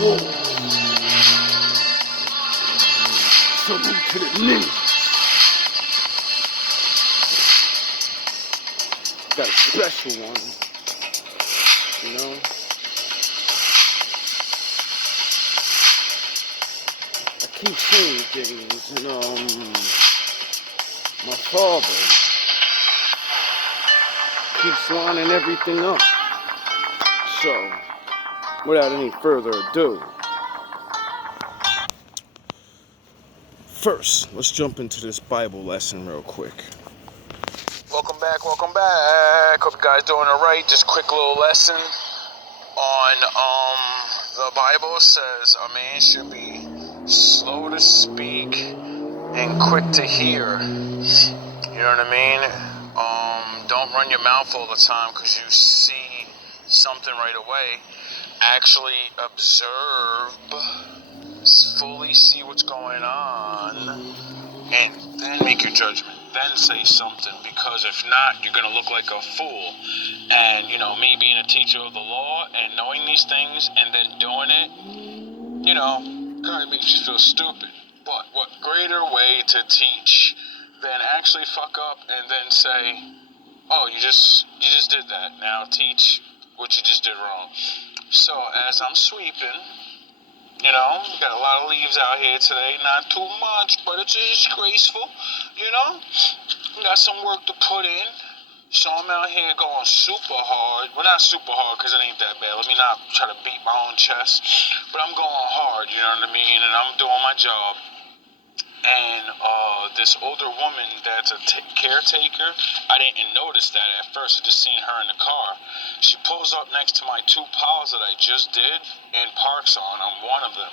wolves. Salute to the ninjas. Got a special one, you know. I keep saying things, and my father keeps lining everything up. So, without any further ado, first, let's jump into this Bible lesson real quick. Welcome back. Hope you guys doing alright. Just quick little lesson on the Bible says a man should be slow to speak and quick to hear. You know what I mean? Don't run your mouth all the time because you see something right away. Actually observe, fully see what's going on, and then make your judgment. Then say something, because if not, you're going to look like a fool. And, me being a teacher of the law and knowing these things and then doing it, kind of makes you feel stupid. But what greater way to teach than actually fuck up and then say, oh, you just did that. Now teach what you just did wrong. So as I'm sweeping, got a lot of leaves out here today. Not too much, but it's disgraceful. Got some work to put in. So I'm out here going super hard. Well, not super hard because it ain't that bad. Let me not try to beat my own chest. But I'm going hard, you know what I mean? And I'm doing my job. And this older woman that's a caretaker, I didn't notice that at first. I just seen her in the car. She pulls up next to my two piles that I just did and parks on one of them.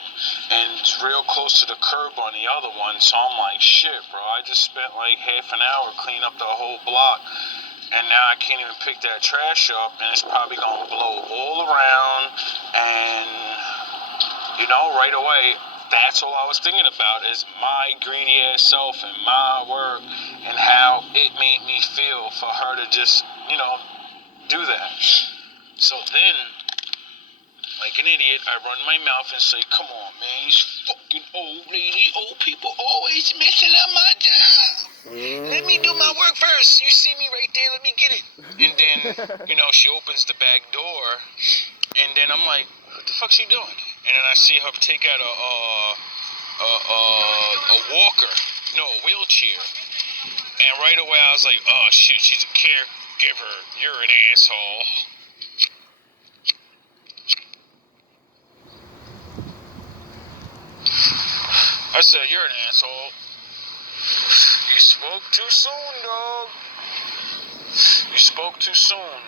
And it's real close to the curb on the other one. So I'm like, shit, bro. I just spent like half an hour cleaning up the whole block. And now I can't even pick that trash up. And it's probably going to blow all around. And, right away, that's all I was thinking about is my greedy ass self and my work and how it made me feel for her to just, do that. So then, like an idiot, I run my mouth and say, come on, man, these fucking old people always messing up my job. Let me do my work first. You see me right there, let me get it. And then, she opens the back door, and then I'm like, what the fuck's she doing? And then I see her take out a walker, a wheelchair. And right away I was like, oh shit, she's a caregiver. You're an asshole. I said, you're an asshole. You spoke too soon, dog. You spoke too soon.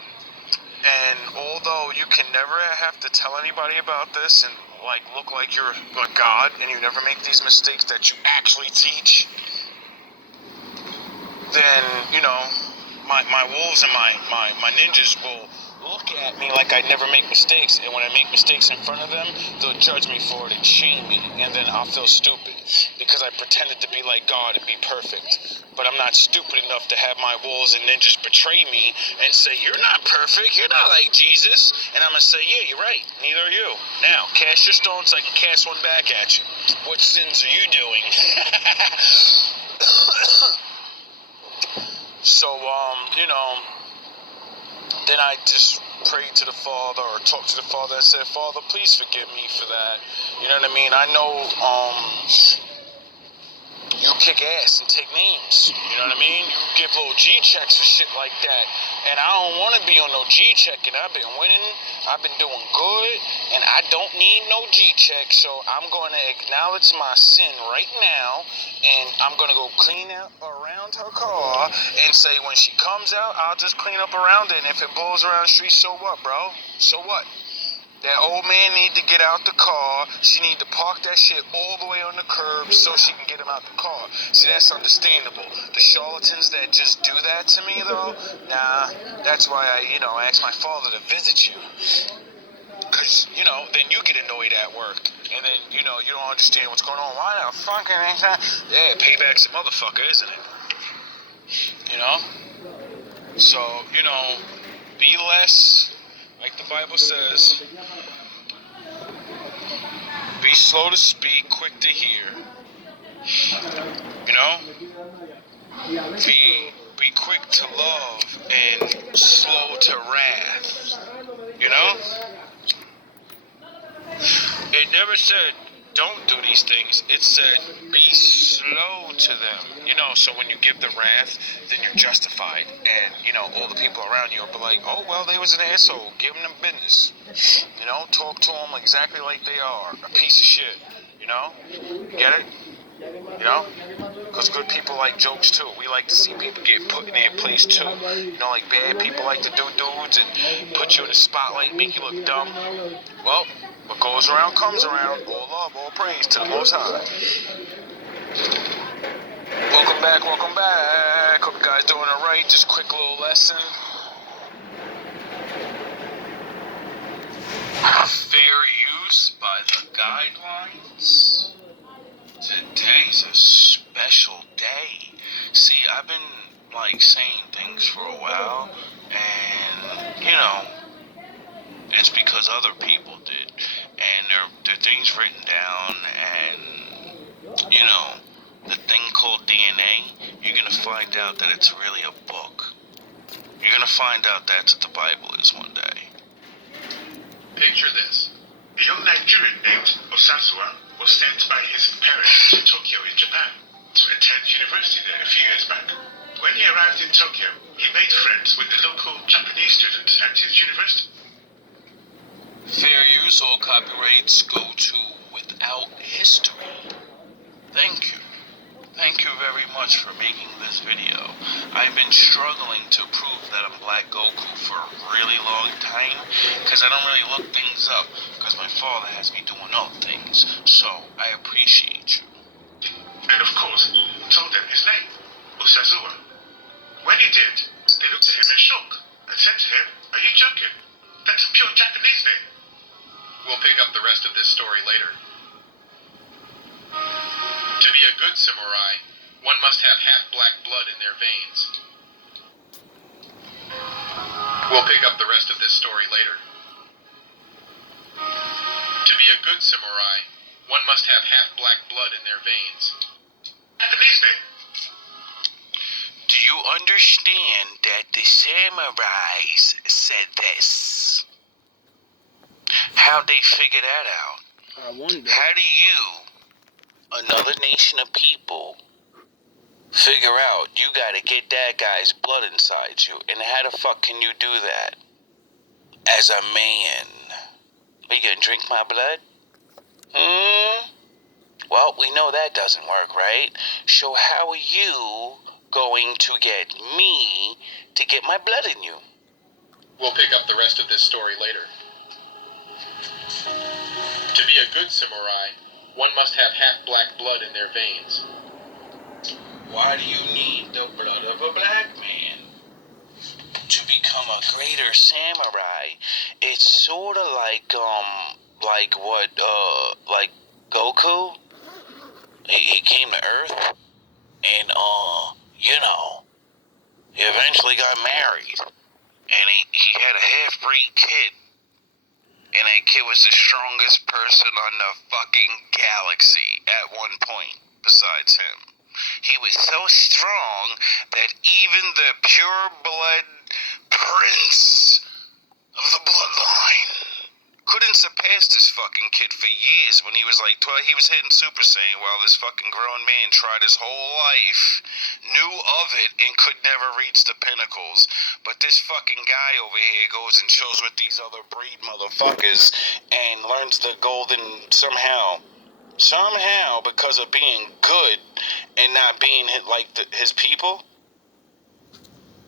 And although you can never have to tell anybody about this and look like you're a god and you never make these mistakes that you actually teach, then, my wolves and my ninjas will look at me like I never make mistakes, and when I make mistakes in front of them, they'll judge me for it and shame me, and then I'll feel stupid because I pretended to be like God and be perfect. But I'm not stupid enough to have my wolves and ninjas betray me and say, you're not perfect, you're not like Jesus. And I'm going to say, yeah, you're right, neither are you. Now, cast your stone so I can cast one back at you. What sins are you doing? So, then I just prayed to the Father or talked to the Father and said, Father, please forgive me for that. You know what I mean? I know, you kick ass and take names. You know what I mean? You give little G-checks for shit like that. And I don't want to be on no G-checking. I've been winning. I've been doing good. And I don't need no G-check. So I'm going to acknowledge my sin right now. And I'm going to go clean out around her car and say when she comes out, I'll just clean up around it. And if it blows around the street, so what, bro? So what? That old man need to get out the car. She need to park that shit all the way on the curb so she can get him out the car. See, that's understandable. The charlatans that just do that to me, though, nah, that's why I, asked my father to visit you. Because, then you get annoyed at work. And then, you don't understand what's going on. Why the fuck? Yeah, payback's a motherfucker, isn't it? So, be less, like the Bible says, Be slow to speak, quick to hear. You know? Be quick to love and slow to wrath. You know? It never said don't do these things. It said be slow to them. You know, so when you give the wrath, then you're justified. And, you know, all the people around you will be like, oh, well, they was an asshole. Give them business. You know, talk to them exactly like they are. A piece of shit. You know? Get it? You know? Because good people like jokes too. We like to see people get put in their place too. You know, like bad people like to do dudes and put you in the spotlight, make you look dumb. Well, what goes around comes around. All love, all praise to the Most High. Welcome back, welcome back. Hope you guys doing alright. Just quick little lesson. Fair use by the guidelines. Today's a special day. See, I've been like saying things for a while, and you know, it's because other people did, and there are things written down, and you know, the thing called DNA, you're gonna find out that it's really a book. You're gonna find out that's what the Bible is one day. Picture this. A young Nigerian named Osazuwa was sent by his parents to Tokyo in Japan to attend university there a few years back. When he arrived in Tokyo, he made friends with the local Japanese students at his university. Fair use, all copyrights go to Without History. Thank you. Thank you very much for making this video. I've been struggling to prove that I'm Black Goku for a really long time because I don't really look things up because my father has me doing other things. So, I appreciate you. And of course, told them his name, Osazuwa. When he did, they looked at him in shock and said to him, "Are you joking? That's a pure Japanese name." We'll pick up the rest of this story later. To be a good samurai, one must have half-black blood in their veins. We'll pick up the rest of this story later. To be a good samurai, one must have half-black blood in their veins. Japanese name. Do you understand that the samurais said this? How'd they figure that out? I wonder. How do you, another nation of people, figure out you gotta get that guy's blood inside you? And how the fuck can you do that? As a man. Are you gonna drink my blood? Well, we know that doesn't work, right? So how are you going to get me to get my blood in you? We'll pick up the rest of this story later. To be a good samurai, one must have half-black blood in their veins. Why do you need the blood of a black man? To become a greater samurai, it's sort of like Goku? He came to Earth, and, you know, he eventually got married, and he had a half-breed kid, and that kid was the strongest person on the fucking galaxy at one point, besides him. He was so strong that even the pure-blood prince of the bloodline couldn't surpass this fucking kid for years when he was like 12. He was hitting Super Saiyan while this fucking grown man tried his whole life, knew of it, and could never reach the pinnacles. But this fucking guy over here goes and chills with these other breed motherfuckers and learns the golden somehow, because of being good and not being like his people.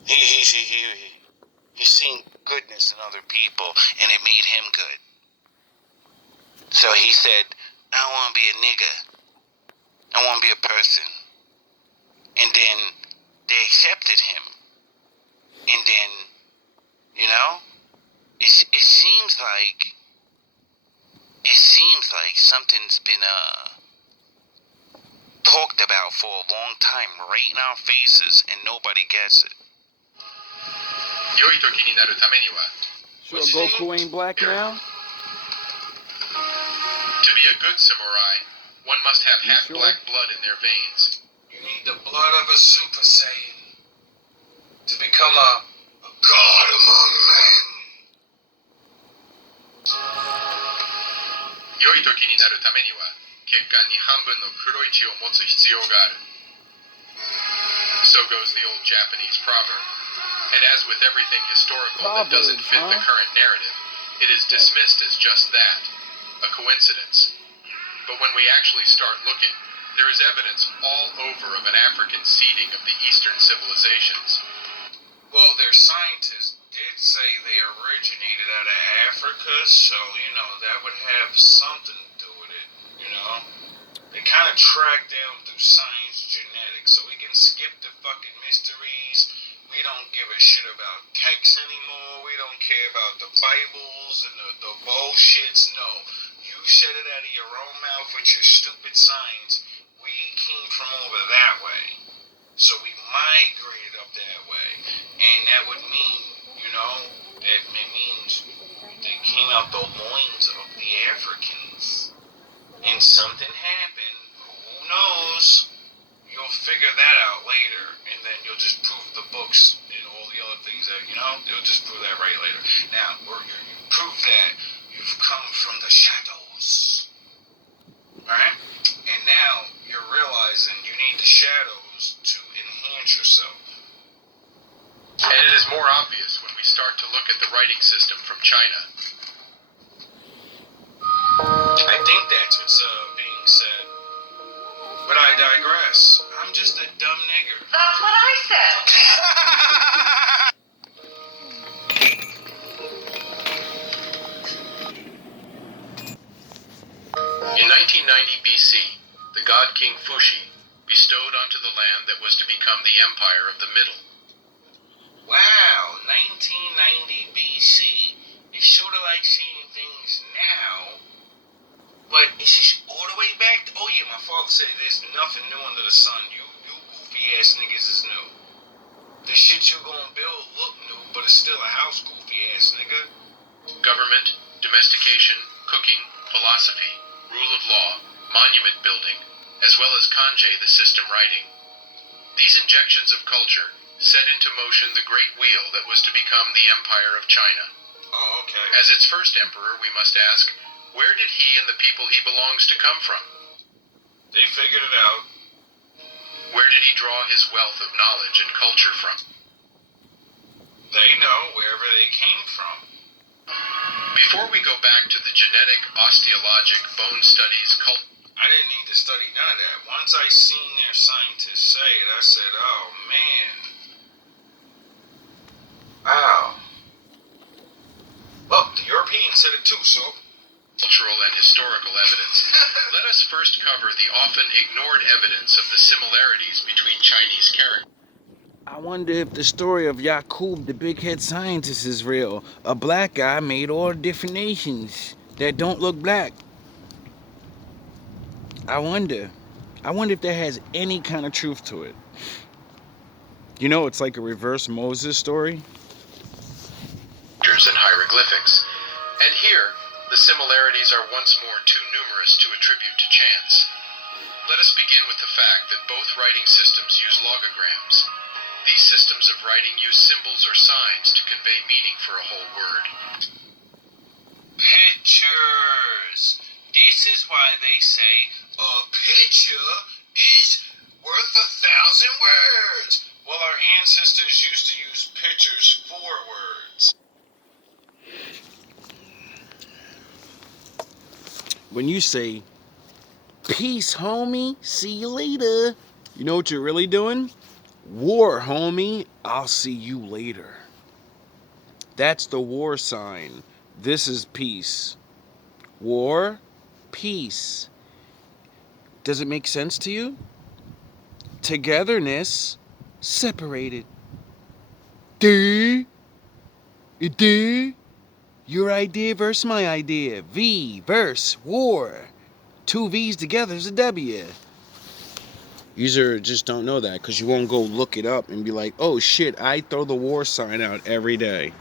He's seen goodness in other people, and it made him good. So he said, I don't want to be a nigga. I want to be a person. And then they accepted him. And then, you know, it seems like something's been talked about for a long time, right in our faces, and nobody gets it. So Goku ain't black now? To be a good samurai, one must have half-black blood in their veins. You need the blood of a Super Saiyan to become a god among men. 良い時になるためには、血管に半分の黒い血を持つ必要がある。So goes the old Japanese proverb. And as with everything historical that doesn't fit the current narrative, it is dismissed as just that, a coincidence. But when we actually start looking, there is evidence all over of an African seeding of the Eastern civilizations. Well, their scientists did say they originated out of Africa, so, that would have something to do with it, They kind of tracked down through science genetics, so we can skip the fucking mysteries. We don't give a shit about texts anymore. We don't care about the Bibles and the bullshits. No. You said it out of your own mouth with your stupid science. We came from over that way. So we migrated up that way. And that would mean, that means they came out the loins of the Africans. And something happened. Who knows? You'll figure that out later. And then you'll just prove the books and all the other things that, you'll just prove that right later. Now, you prove that you've come from the shadows. Alright? And now you're realizing you need the shadows to enhance yourself. And it is more obvious when we start to look at the writing system from China. I think that's what's being said. But I digress. I'm just a dumb nigger. That's what I said. In 1990 BC, the god King Fuxi bestowed onto the land that was to become the Empire of the Middle. Wow, 1990 BC. It's sort of like seeing things now, but it's just all the way back to, oh yeah, my father said there's nothing new under the sun. You goofy ass niggas is new. The shit you gonna build look new, but it's still a house, goofy ass nigga. Government, domestication, cooking, philosophy, rule of law, monument building, as well as kanji, the system writing. These injections of culture set into motion the great wheel that was to become the Empire of China. Oh, okay. As its first emperor, we must ask, where did he and the people he belongs to come from? They figured it out. Where did he draw his wealth of knowledge and culture from? They know wherever they came from. Before we go back to the genetic, osteologic, bone studies, I didn't need to study none of that. Once I seen their scientists say it, I said, oh man. Wow. Well, the Europeans said it too, so. Cultural and historical evidence. Let us first cover the often ignored evidence of the similarities between Chinese characters. I wonder if the story of Yakub, the big head scientist, is real. A black guy made all different nations that don't look black. I wonder if that has any kind of truth to it. It's like a reverse Moses story. And hieroglyphics. And here, the similarities are once more too numerous to attribute to chance. Let us begin with the fact that both writing systems use logograms. These systems of writing use symbols or signs to convey meaning for a whole word. Pictures. This is why they say a picture is worth 1,000 words. Well, our ancestors used to use pictures for words. When you say, peace, homie, see you later, you know what you're really doing? War, homie, I'll see you later. That's the war sign. This is peace. War, peace. Does it make sense to you? Togetherness, separated. D. Your idea versus my idea. V versus war. Two V's together is a W. You just don't know that because you won't go look it up and be like, oh shit, I throw the war sign out every day.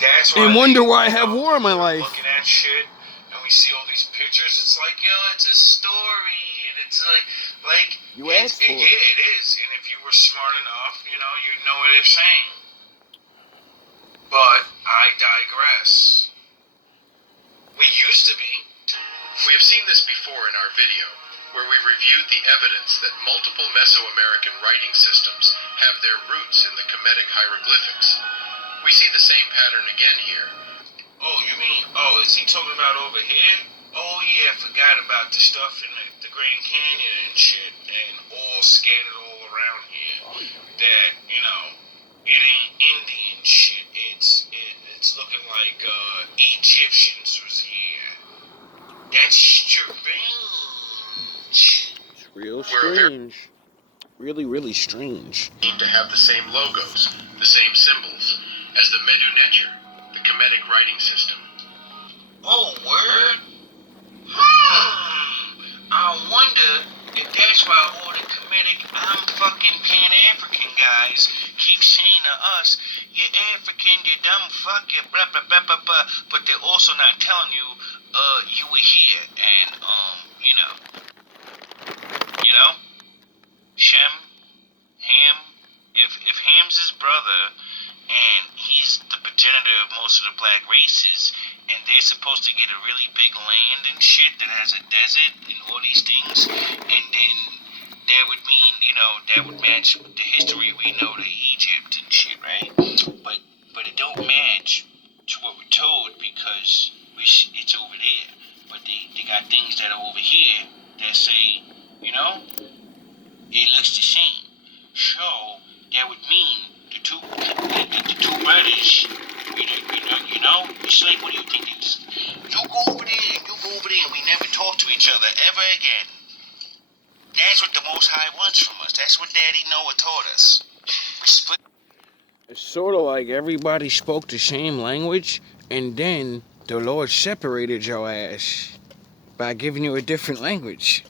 That's why and wonder why I have war in my life. Looking at shit and we see all these pictures pictures. It's like, yo, it's a story, and it's like You asked for it. Yeah, it is. And if you were smart enough, you know what they're saying. But I digress. We used to be. We have seen this before in our video, where we reviewed the evidence that multiple Mesoamerican writing systems have their roots in the Kemetic hieroglyphics. We see the same pattern again here. Oh, you mean, is he talking about over here? Oh yeah, I forgot about the stuff in the Grand Canyon and shit, and all scattered all around here. That, it ain't Indian shit. It's looking like Egyptians was here. That's strange. It's real strange. Really, really strange. Seem to have the same logos, the same symbols, as the Medu Neter, the Kemetic writing system. Oh, word? I wonder if that's why all the Kemetic, I'm fucking Pan-African guys keep saying to us, you're African, you're dumb fuck, you're blah, blah, blah, blah, blah, but they're also not telling you, you were here, and, Shem, Ham, if Ham's his brother, and he's the progenitor of most of the black races, and they're supposed to get a really big land and shit that has a desert and all these things, and then that would mean, that would match the history we know to Egypt and shit, right? But it don't match to what we're told because it's over there. But they got things that are over here that say, it looks the same. So that would mean the two brothers, it's like, what do you think? You go over there and you go over there and we never talk to each other ever again. That's what the Most High wants from us. That's what Daddy Noah taught us. We split. It's sort of like everybody spoke the same language, and then the Lord separated your ass by giving you a different language.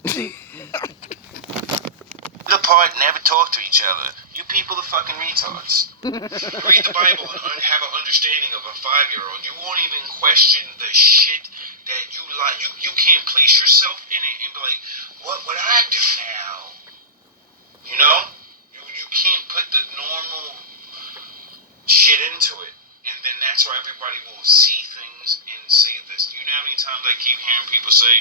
Apart, never talk to each other. You people are fucking retards. Read the Bible and have an understanding of a 5-year-old. You won't even question the shit that you like. You can't place yourself in it and be like, what would I do now? You can't put the normal shit into it. And then that's why everybody will see things and say this. You know how many times I keep hearing people say,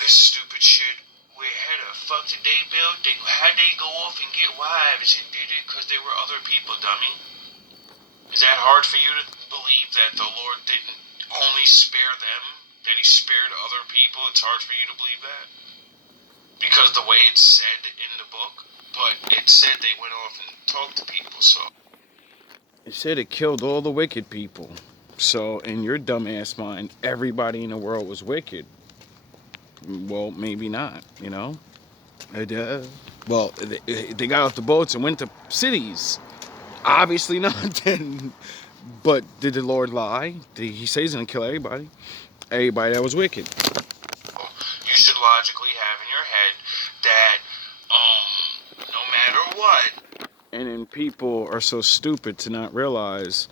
this stupid shit, how the fuck did they build? How'd they go off and get wives and did it because there were other people, dummy? Is that hard for you to believe that the Lord didn't only spare them, that he spared other people? It's hard for you to believe that? Because the way it's said in the book, but it said they went off and talked to people, so. It said it killed all the wicked people. So, in your dumbass mind, everybody in the world was wicked. Well, maybe not, Well, they got off the boats and went to cities. Obviously not then. But did the Lord lie? Did he say he's going to kill everybody? Everybody that was wicked. You should logically have in your head that, no matter what. And then people are so stupid to not realize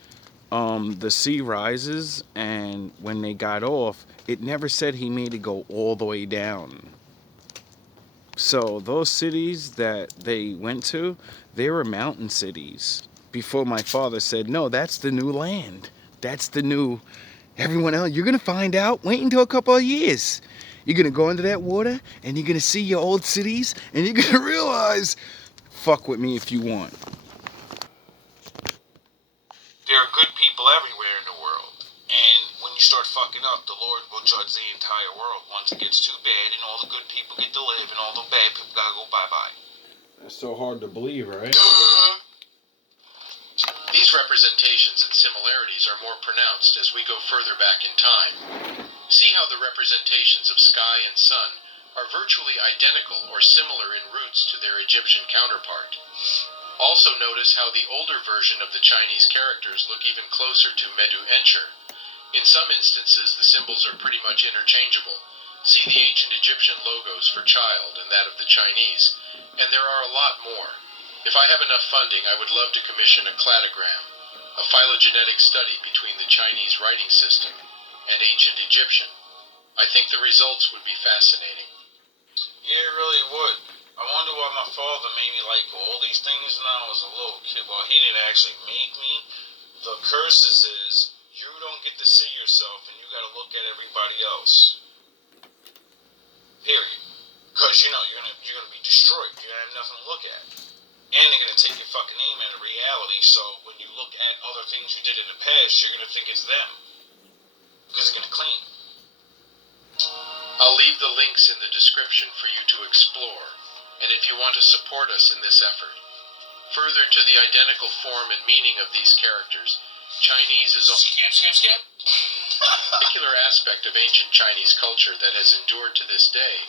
the sea rises, and when they got off, it never said he made it go all the way down. So those cities that they went to, they were mountain cities. Before my father said, no, that's the new land. That's the new, everyone else, you're going to find out, wait until a couple of years. You're going to go into that water, and you're going to see your old cities, and you're going to realize, fuck with me if you want. There are good people everywhere in the world. And when you start fucking up, the Lord will judge the entire world. Once it gets too bad and all the good people get to live and all the bad people gotta go bye-bye. That's so hard to believe, right? These representations and similarities are more pronounced as we go further back in time. See how the representations of sky and sun are virtually identical or similar in roots to their Egyptian counterpart. Also notice how the older version of the Chinese characters look even closer to Medu Neter. In some instances, the symbols are pretty much interchangeable. See the ancient Egyptian logos for child and that of the Chinese, and there are a lot more. If I have enough funding, I would love to commission a cladogram, a phylogenetic study between the Chinese writing system and ancient Egyptian. I think the results would be fascinating. Yeah, it really would. I wonder why my father made me like all these things when I was a little kid. Well, he didn't actually make me. The curses is you don't get to see yourself and you gotta look at everybody else. Period. Because you're gonna be destroyed. You're gonna have nothing to look at. And they're gonna take your fucking name out of reality, so when you look at other things you did in the past, you're gonna think it's them. Because they're gonna clean. I'll leave the links in the description for you to explore, and if you want to support us in this effort. Further to the identical form and meaning of these characters, Chinese is a particular aspect of ancient Chinese culture that has endured to this day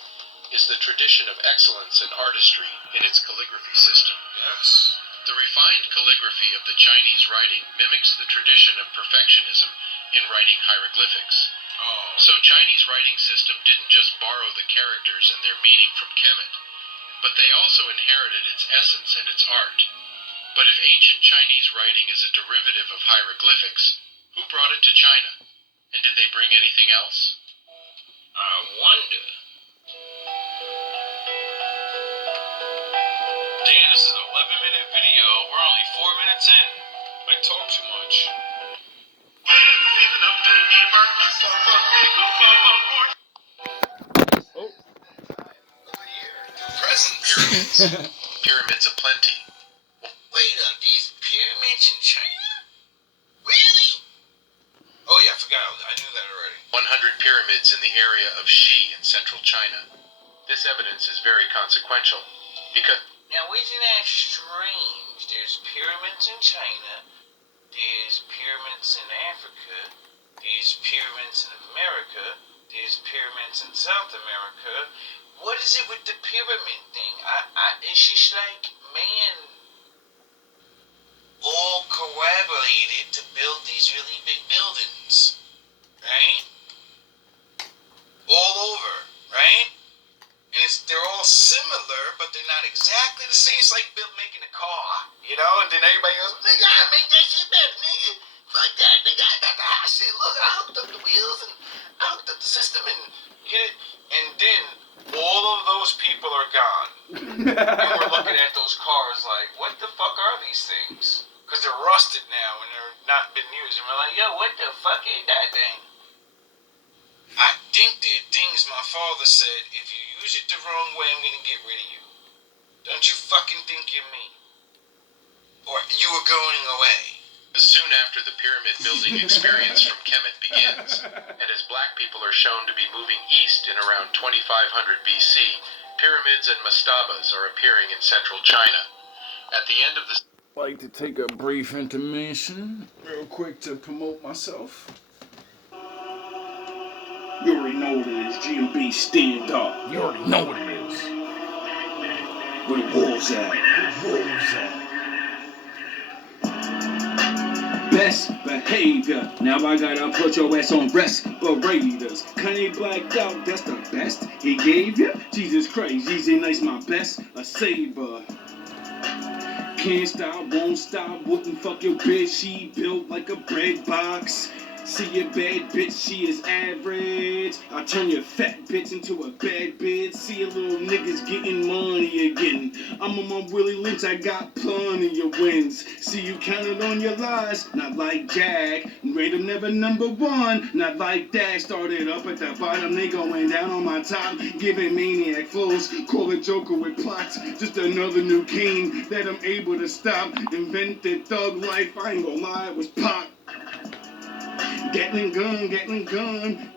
is the tradition of excellence and artistry in its calligraphy system. Yes. The refined calligraphy of the Chinese writing mimics the tradition of perfectionism in writing hieroglyphics. Oh. So Chinese writing system didn't just borrow the characters and their meaning from Kemet, but they also inherited its essence and its art. But if ancient Chinese writing is a derivative of hieroglyphics, who brought it to China? And did they bring anything else? I wonder. Damn, this is an 11-minute video. We're only 4 minutes in. I talk too much. Oh. Presents. Pyramids aplenty. Wait, are these pyramids in China? Really? Oh yeah, I forgot. I knew that already. 100 pyramids in the area of Xi in central China. This evidence is very consequential because... Now, isn't that strange? There's pyramids in China, there's pyramids in Africa, there's pyramids in America, there's pyramids in South America. What is it with the pyramid thing? It's just like, man, all collaborated to build these really big buildings, right? All over, right? And they're all similar, but they're not exactly the same. It's like making a car, you know? And then everybody goes, nigga, I make that shit better, nigga. Fuck that, nigga, I got the hot shit. Look, I hooked up the wheels and I hooked up the system and get it. And then all of those people are gone. And we're looking at those cars like, what the fuck are these things? Because they're rusted now and they're not been used. And we're like, yo, what the fuck is that thing? I think they're things my father said, if you use it the wrong way, I'm gonna get rid of you. Don't you fucking think you're me? Or you are going away. Soon after the pyramid building experience from Kemet begins, and as black people are shown to be moving east in around 2500 BC, pyramids and mastabas are appearing in central China. At the end of the... I'd like to take a brief intermission, real quick, to promote myself. You already know what it is, GMB, stand up. You already know what it is. Where the wolves at? Where the wolves at? Best behavior. Now I gotta put your ass on respirators. Kanye blacked out, that's the best he gave you? Jesus Christ, easy nice, my best, a saver. Can't stop, won't stop, wouldn't fuck your bitch, she built like a bread box. See a bad bitch, she is average. I turn your fat bitch into a bad bitch. See a little niggas getting money again. I'm on my Willie Lynch, I got plenty of wins. See you counted on your lies, not like Jack. Rate them never number one, not like that. Started up at the bottom, they going down on my top. Giving maniac flows, call it Joker with plots. Just another new king that I'm able to stop. Invented thug life, I ain't gonna lie, it was pop. Gatling gun,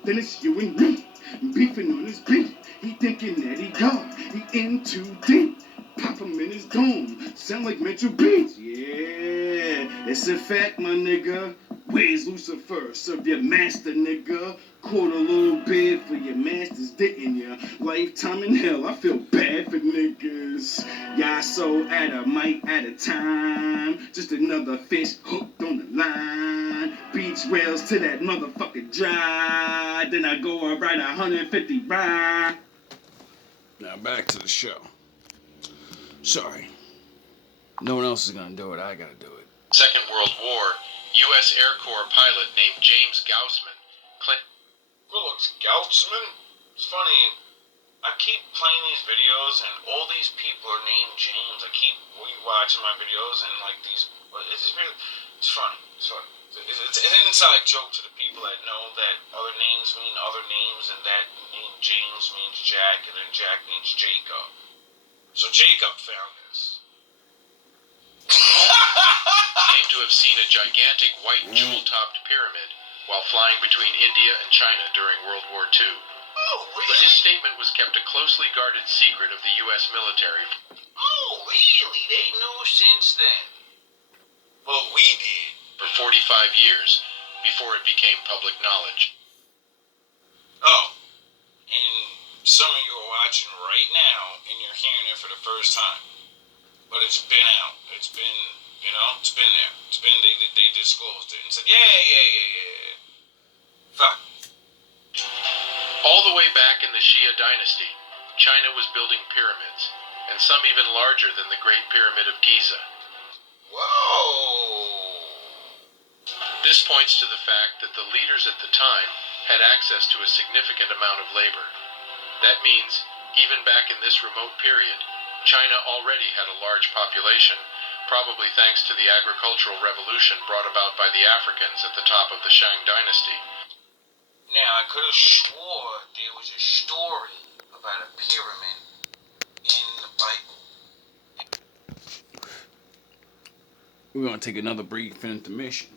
finish you and me. Beefing on his beat, he thinking that he gone. He in too deep, pop him in his dome. Sound like Metro Beats, yeah. It's a fact, my nigga. Where's Lucifer? Serve your master, nigga. Caught a little bit for your masters, didn't ya? Lifetime in hell, I feel bad for niggas. Y'all so at a mic at a time. Just another fish hooked on the line. Beach whales to that motherfucker dry. Then I go and ride 150 ride. Now back to the show. Sorry. No one else is gonna do it, I gotta do it. Second World War, U.S. Air Corps pilot named James Gaussman claimed... Look, Goutsman. It's funny. I keep playing these videos, and all these people are named James. I keep rewatching my videos, and like these, it's really, it's funny. It's funny. It's an inside joke to the people that know that other names mean other names, and that name James means Jack, and then Jack means Jacob. So Jacob found this. Claimed to have seen a gigantic white jewel-topped pyramid while flying between India and China during World War II. Oh, really? But his statement was kept a closely guarded secret of the U.S. military. Oh, really? They knew since then. Well, we did. For 45 years, before it became public knowledge. Oh, and some of you are watching right now, and you're hearing it for the first time. But it's been out. It's been, it's been there. It's been, they disclosed it and said, yeah. Fuck. All the way back in the Shia dynasty, China was building pyramids, and some even larger than the Great Pyramid of Giza. Whoa! This points to the fact that the leaders at the time had access to a significant amount of labor. That means, even back in this remote period, China already had a large population, probably thanks to the agricultural revolution brought about by the Africans at the top of the Shang dynasty. Now, I could have swore there was a story about a pyramid in the Bible. We're gonna take another brief intermission.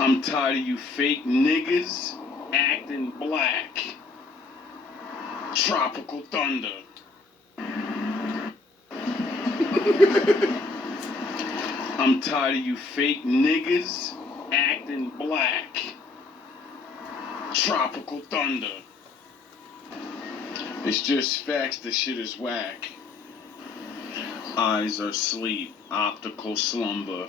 I'm tired of you fake niggas acting black. Tropical thunder. I'm tired of you fake niggas acting black. Tropical thunder. It's just facts, the shit is whack. Eyes are asleep, optical slumber.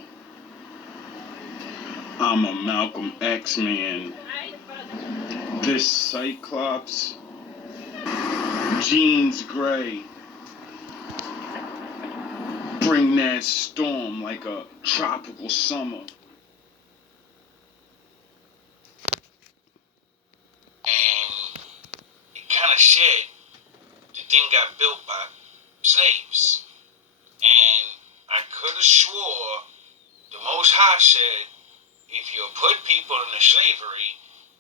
I'm a Malcolm X man. This Cyclops, jeans gray. Bring that storm like a tropical summer. And it kind of said the thing got built by slaves. And I could have swore the Most High said, if you put people into slavery,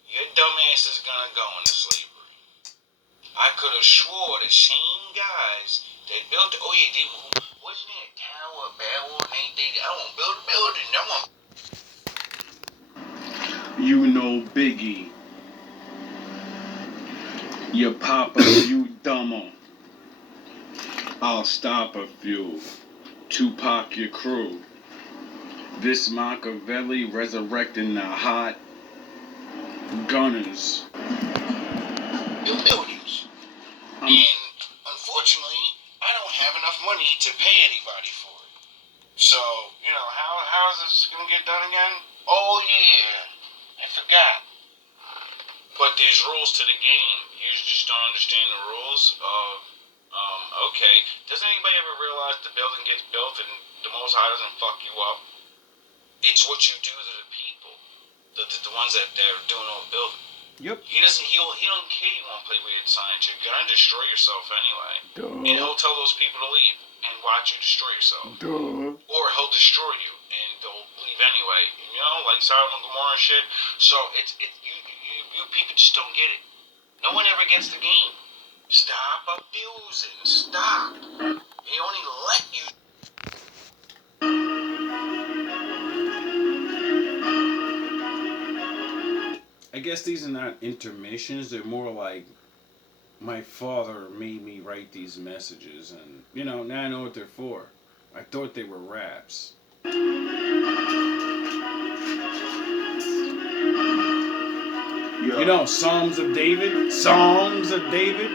your dumb ass is gonna go into slavery. I could have swore the same guys that built it. Oh yeah, they wasn't it a tower, a barrel, and I want to build a building. You know Biggie. Your papa, you dumber. I'll stop a few. Tupac, your crew. This Machiavelli resurrecting the hot gunners. Your buildings. And unfortunately, I don't have enough money to pay anybody for it. So, how is this gonna get done again? Oh yeah, I forgot. But there's rules to the game. You just don't understand the rules of, okay. Does anybody ever realize the building gets built and the Most High doesn't fuck you up? It's what you do to the people, the ones that are doing all the building. Yep. He doesn't care you want to play weird science. You're gonna destroy yourself anyway. Duh. And he'll tell those people to leave and watch you destroy yourself. Duh. Or he'll destroy you and they'll leave anyway. Like Sodom and Gomorrah and shit. So you people just don't get it. No one ever gets the game. Stop abusing. Stop. He only let you. I guess these are not intermissions. They're more like my father made me write these messages, and now I know what they're for. I thought they were raps. Psalms of David, Songs of David,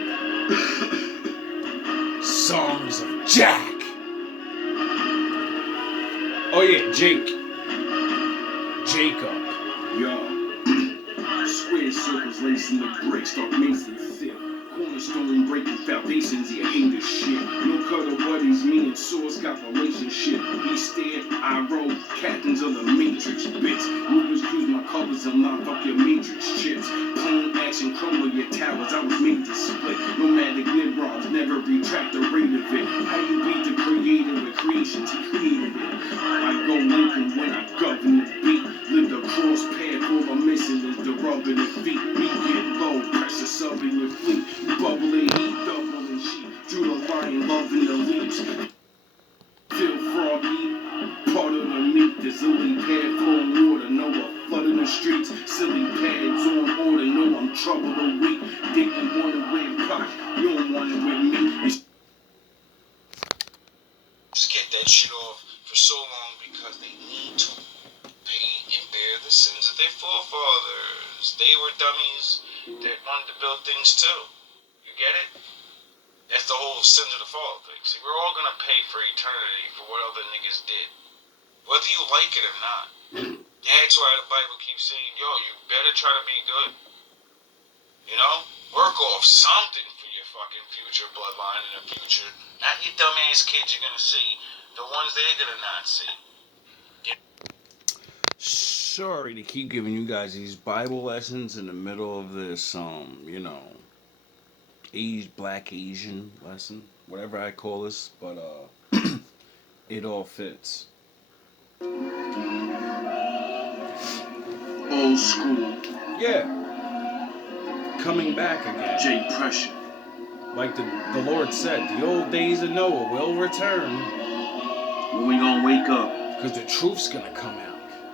Songs of Jack. Oh yeah, Jacob. Yo. Square circles lacing the bricks, start mason sip. Corner Restoring breaking foundations, you hate this shit. No cuddle buddies, me and Source got relationship. We stare, I roll, captains of the matrix bits. Rulers choose my colors and line up your matrix chips. Plain action, crumble your towers, I was made to split. Nomadic Nimrods never retract the rate of it. How you beat the creator with creations, he created it. I go Lincoln when I govern the beat. Live the cross path, all I'm missing is the rub in the feet. We get low, press a sub in your fleet. You bubble and heat, double and sheep. Drew the lion, loving the leaves. Feel froggy, part of the meat. This silly pad flowing water, know a flood in the streets. Silly pads on order, know I'm trouble a week. Didn't want it with Pac, you don't want it with me. Just get that shit off for so long because they need to pay and bear the sins of their forefathers. They were dummies that wanted to build things too. You get it? That's the whole sins of the fall thing. See, we're all gonna pay for eternity for what other niggas did, whether you like it or not. That's why the Bible keeps saying, yo, you better try to be good. You know? Work off something for your fucking future bloodline in the future. Not your dumbass kids you're gonna see. The ones they're gonna not see. Sorry to keep giving you guys these Bible lessons in the middle of this, Black Asian lesson, whatever I call this, but it all fits. Old school. Yeah. Coming back again. J Pressure. Like the Lord said, the old days of Noah will return. When we gonna wake up? Because the truth's gonna come out.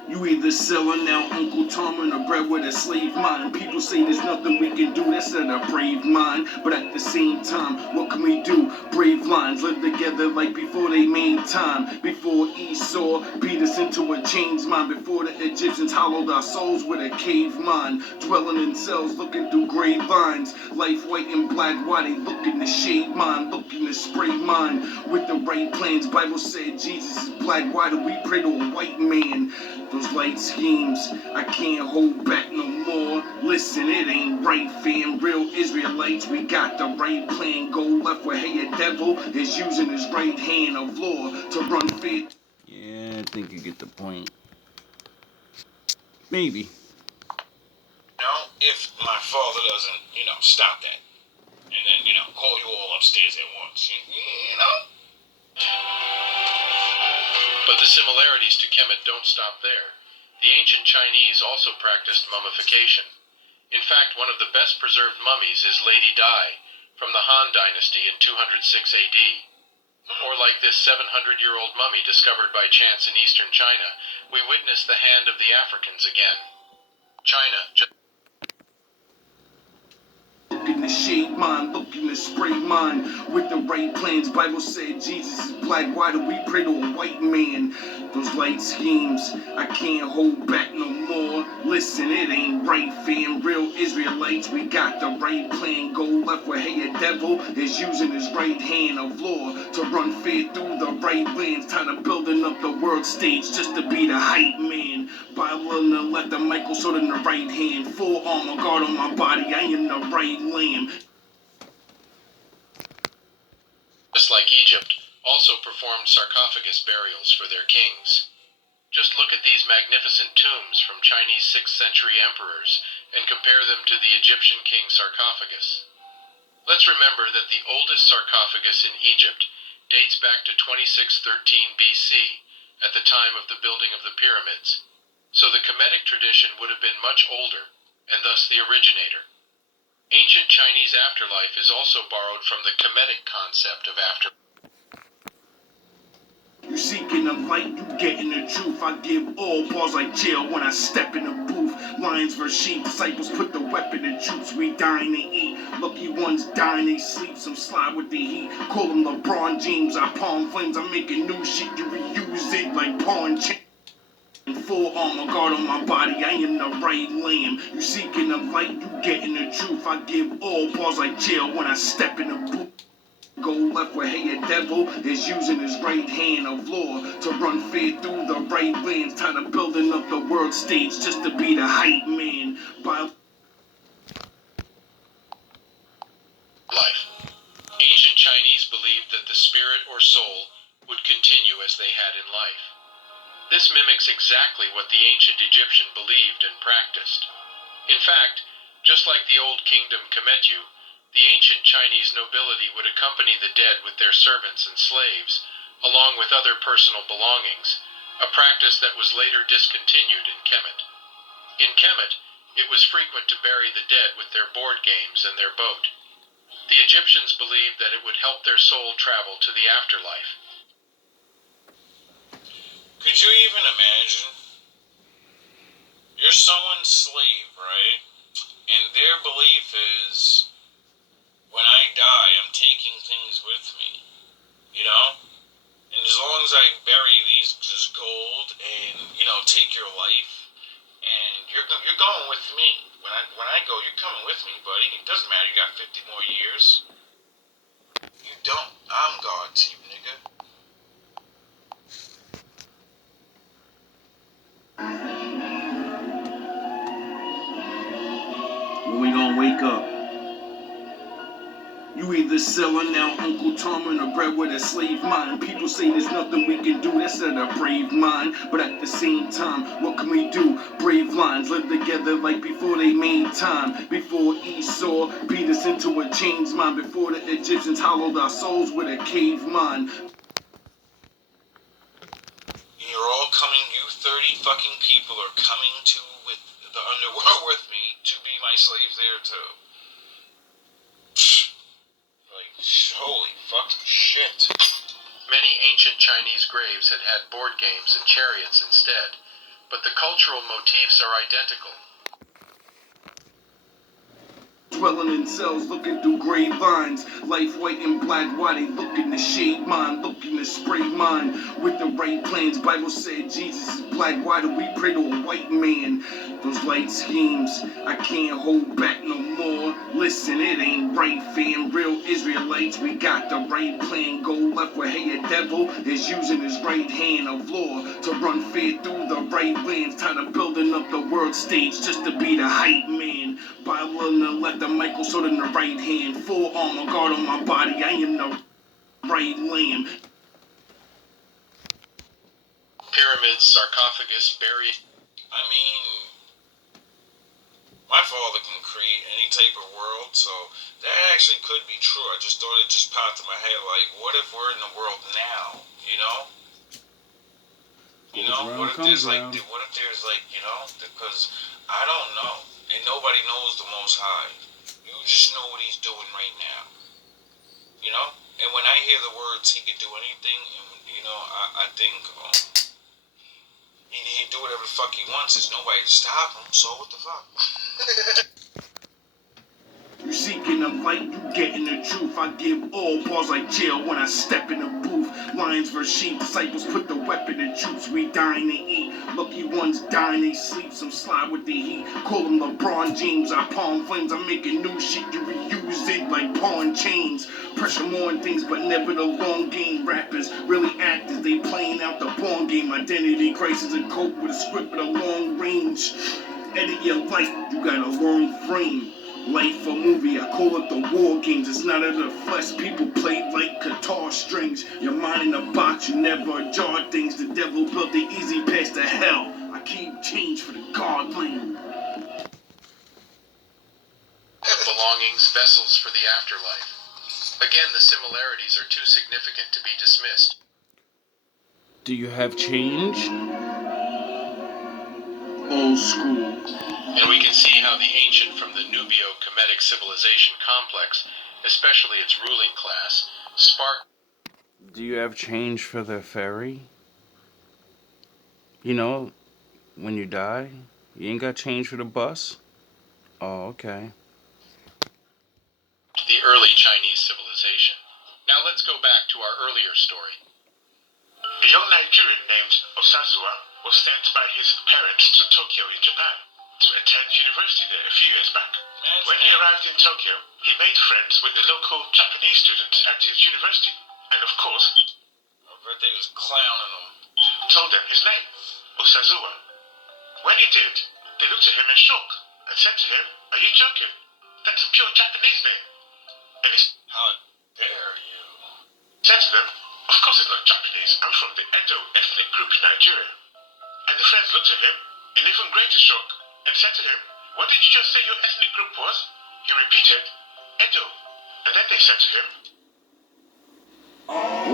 You either selling now Uncle Tom and a bread with a slave mind. People say there's nothing we can do, that's not a brave mind. But at the same time, what can we do? Brave lines live together like before they made time. Before Esau beat us into a changed mind. Before the Egyptians hollowed our souls with a cave mind. Dwelling in cells, looking through gray lines. Life white and black, why they looking to shade mine? Looking to spray mine with the right plans. Bible said Jesus is black, why do we pray to a white man? Those light schemes, I can't hold back no more. Listen, it ain't right, fam. Real Israelites, we got the right plan. Go left where hey, a devil is using his right hand of law to run fit. Yeah, I think you get the point. Maybe. You know, if my father doesn't, stop that. And then, call you all upstairs at once. You know? But the similarities to Kemet don't stop there. The ancient Chinese also practiced mummification. In fact, one of the best preserved mummies is Lady Dai from the Han Dynasty in 206 AD. Or like this 700-year-old mummy discovered by chance in eastern China, we witness the hand of the Africans again. China Looking to shade mine, looking to spray mine with the right plans. Bible said Jesus is black, why do we pray to a white man? Those light schemes, I can't hold back no more. Listen, it ain't right, fam. Real Israelites, we got the right plan. Go left where hey, a devil is using his right hand of law to run fair through the right lands. Tired of building up the world stage just to be the hype man. Bible on the left, the Michael sword in the right hand. Full armor guard on my body, I am the right lamb. just like Egypt, also performed sarcophagus burials for their kings. Just look at these magnificent tombs from Chinese 6th century emperors and compare them to the Egyptian king sarcophagus. Let's remember that the oldest sarcophagus in Egypt dates back to 2613 BC, at the time of the building of the pyramids. So the Kemetic tradition would have been much older, and thus the originator. Ancient Chinese afterlife is also borrowed from the Kemetic concept of afterlife. You seeking the light, you getting the truth. I give all bars like jail when I step in the booth. Lions versus sheep, disciples put the weapon in troops. We dying to eat, lucky ones dying they sleep. Some slide with the heat, call them LeBron James. I palm flames, I'm making new shit. You reuse it like pawn chain. Full armor guard on my body, I am the right lamb. You seeking the light, you getting the truth. I give all bars like jail when I step in the booth. Go left where hey, a devil is using his right hand of law to run fair through the right lands. Tired of building up the world stage just to be the hype man. By life. Ancient Chinese believed that the spirit or soul would continue as they had in life. This mimics exactly what the ancient Egyptian believed and practiced. In fact, just like the Old Kingdom Kemetu, the ancient Chinese nobility would accompany the dead with their servants and slaves, along with other personal belongings, a practice that was later discontinued in Kemet. In Kemet, it was frequent to bury the dead with their board games and their boat. The Egyptians believed that it would help their soul travel to the afterlife. Could you even imagine? You're someone's slave, right? And their belief is, when I die, I'm taking things with me, you know? And as long as I bury this gold and, take your life, and you're going with me. When I go, you're coming with me, buddy. It doesn't matter, you got 50 more years. You don't. I'm God to you, nigga. When we gonna wake up? You either selling out Uncle Tom and a bread with a slave mind. People say there's nothing we can do, that's not a brave mind. But at the same time, what can we do? Brave lines live together like before they made time. Before Esau beat us into a chains mind. Before the Egyptians hollowed our souls with a cave mind. You're all coming, you 30 fucking people are coming to with the underworld with me to be my slaves there too. Like, holy fucking shit. Many ancient Chinese graves had had board games and chariots instead, but the cultural motifs are identical. Dwelling in cells, looking through gray lines. Life white and black, why they looking to shade mine, looking to spray mine with the right plans. Bible said Jesus is black, why do we pray to a white man? Those light schemes, I can't hold back no more. Listen, it ain't right, fam. Real Israelites, we got the right plan. Go left where hey, a devil is using his right hand of law to run fair through the right lands. Tired of building up the world stage just to be the hype man. Bible on the left, the Michael sword in the right hand. Full armor guard on my body, I am the right lamb. Pyramids, sarcophagus, buried. I mean, my father can create any type of world, so that actually could be true. I just thought it just popped in my head, like, what if we're in the world now, you know? What if there's like, because I don't know, and nobody knows the Most High. You just know what He's doing right now, you know? And when I hear the words, He can do anything, and I think, He do whatever the fuck He wants. There's nobody to stop Him, so what the fuck? You seeking the light, you getting the truth. I give all bars like jail when I step in the booth. Lions versus sheep, disciples put the weapon in troops. We dine and eat. Lucky ones dying, they sleep. Some slide with the heat. Call them LeBron James. I palm flames. I'm making new shit. You reuse it like pawn chains. Pressure more on things, but never the long game. Rappers really actors. They playing out the pawn game. Identity crisis and cope with a script with a long range. Edit your life. You got a long frame. Life a movie, I call it the war games. It's not of the flesh, people play like guitar strings. Your mind in a box, you never jar things. The devil built the easy path to hell. I keep change for the God lane. Belongings, vessels for the afterlife. Again, the similarities are too significant to be dismissed. Do you have change? Old school. And we can see how the ancient from the Nubio-Kemetic civilization complex, especially its ruling class, sparked. Do you have change for the ferry? You know, when you die, you ain't got change for the bus? Oh, okay. The early Chinese civilization. Now let's go back to our earlier story. A young Nigerian named Osazuwa was sent by his parents to Tokyo in Japan to attend university there a few years back. When he arrived in Tokyo, he made friends with the local Japanese students at his university, and of course, I bet they was clowning him. told them his name, Osazuwa. When he did, they looked at him in shock and said to him, "Are you joking? That's a pure Japanese name." And he said, How dare you? to them, of course it's not Japanese, I'm from the Edo ethnic group in Nigeria. And the friends looked at him in even greater shock and said to him, what did you just say your ethnic group was? He repeated, Edo. And then they said to him,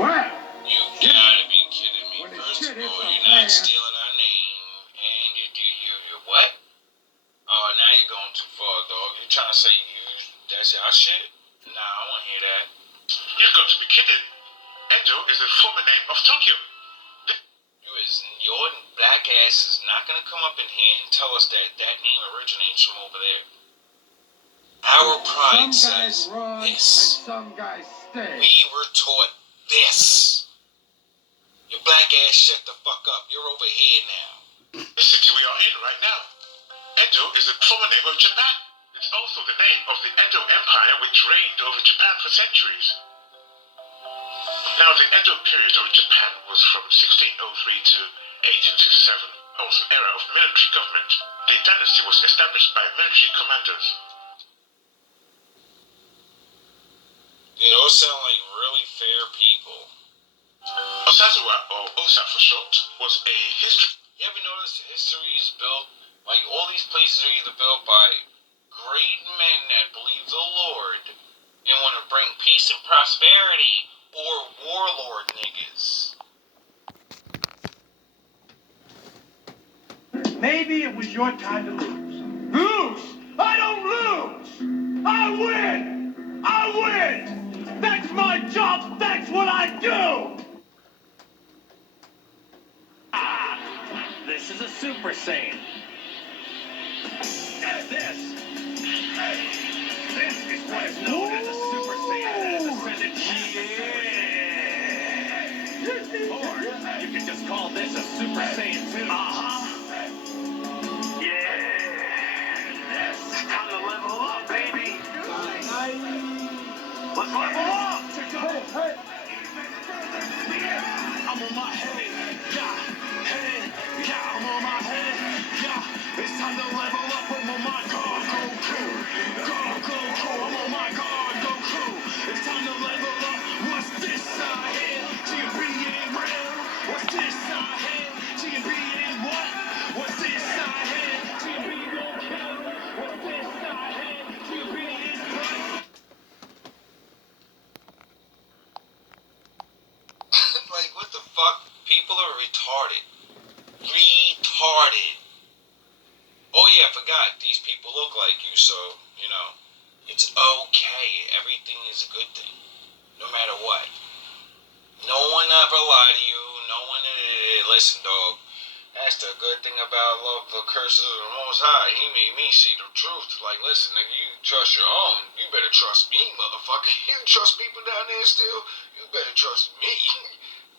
What? You gotta be kidding me. First of all, you're not stealing our name, and you what? Oh, now you're going too far, dog. You trying to say that's our shit? Nah, I wanna hear that. you've got to be kidding. Edo is the former name of Tokyo. Your black ass is not gonna come up in here and tell us that that name originates from over there. Our pride says this. Some guys stay. We were taught this. Your black ass shut the fuck up. You're over here now. The city we are in right now. Edo is the former name of Japan. It's also the name of the Edo Empire which reigned over Japan for centuries. Now the Edo period of Japan was from 1603 to 1867. Also an era of military government. The dynasty was established by military commanders. You those sound like really fair people. Osazuwa, or Osa for short, was a history. You ever notice history is built, like all these places are either built by great men that believe the Lord and want to bring peace and prosperity, or warlord niggas. Maybe it was your time to lose. Lose? I don't lose! I win! I win! That's my job! That's what I do! This is a Super Saiyan. And this is what is known as a Super Saiyan that has ascended. Yeah! Or you can just call this a Super Saiyan 2. Yeah! It's time to level up, baby! Let's level up! Hey. I'm on my head, yeah, I'm on my head, yeah. It's time to level up, I'm on my guard, go, I'm on my guard, go. It's time to level up. What's this side here? GMB ain't real. What's this side here? GMB ain't what? What's this side here? GMB don't kill. What's this side here? GMB is what? Like, what the fuck? People are retarded. Retarded. Oh yeah, I forgot. These people look like you, so, it's okay. Everything is a good thing. No matter what. No one ever lied to you. No one... Listen, dog. That's the good thing about love, the curses of the Most High. He made me see the truth. Like, listen, nigga, you trust your own. You better trust me, motherfucker. You trust people down there still? You better trust me.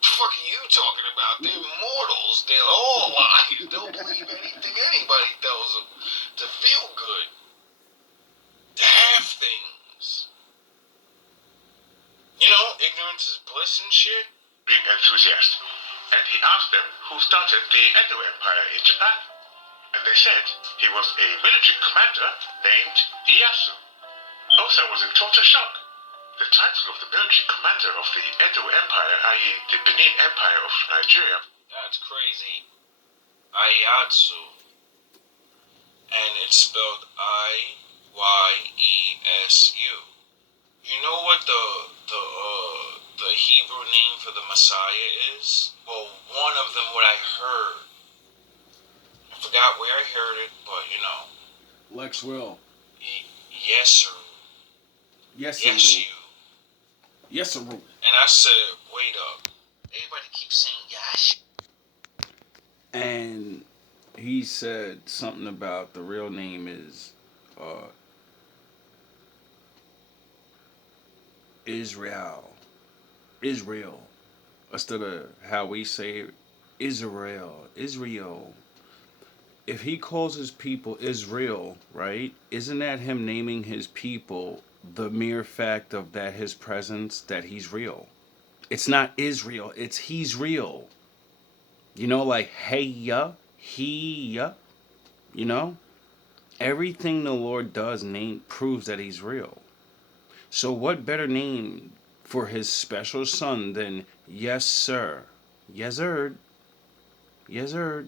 The fuck are you talking about? They're mortals. They're all liars. They'll believe anything anybody tells them to feel good. To have things. Ignorance is bliss and shit. Being enthusiast. And he asked them who started the Edo Empire in Japan. And they said he was a military commander named Ieyasu. Osa was in total shock. The title of the military commander of the Edo Empire, i.e. the Benin Empire of Nigeria. That's crazy. Ieyasu. And it's spelled Ieyesu. You know what the Hebrew name for the Messiah is? Well, one of them, what I heard. I forgot where I heard it, but Lex Will. Yesu. Yes, Yesu. Yes, And I said, wait up. Everybody keeps saying Yash. And he said something about the real name is Israel. Instead of how we say it, Israel. If he calls his people Israel, right? Isn't that him naming his people the mere fact of that his presence, that he's real? It's not Israel, it's he's real. Like hey-ya, he-ya, everything the Lord does proves that he's real. So what better name for his special son than Yes Sir? Yes Sir. Yes Sir.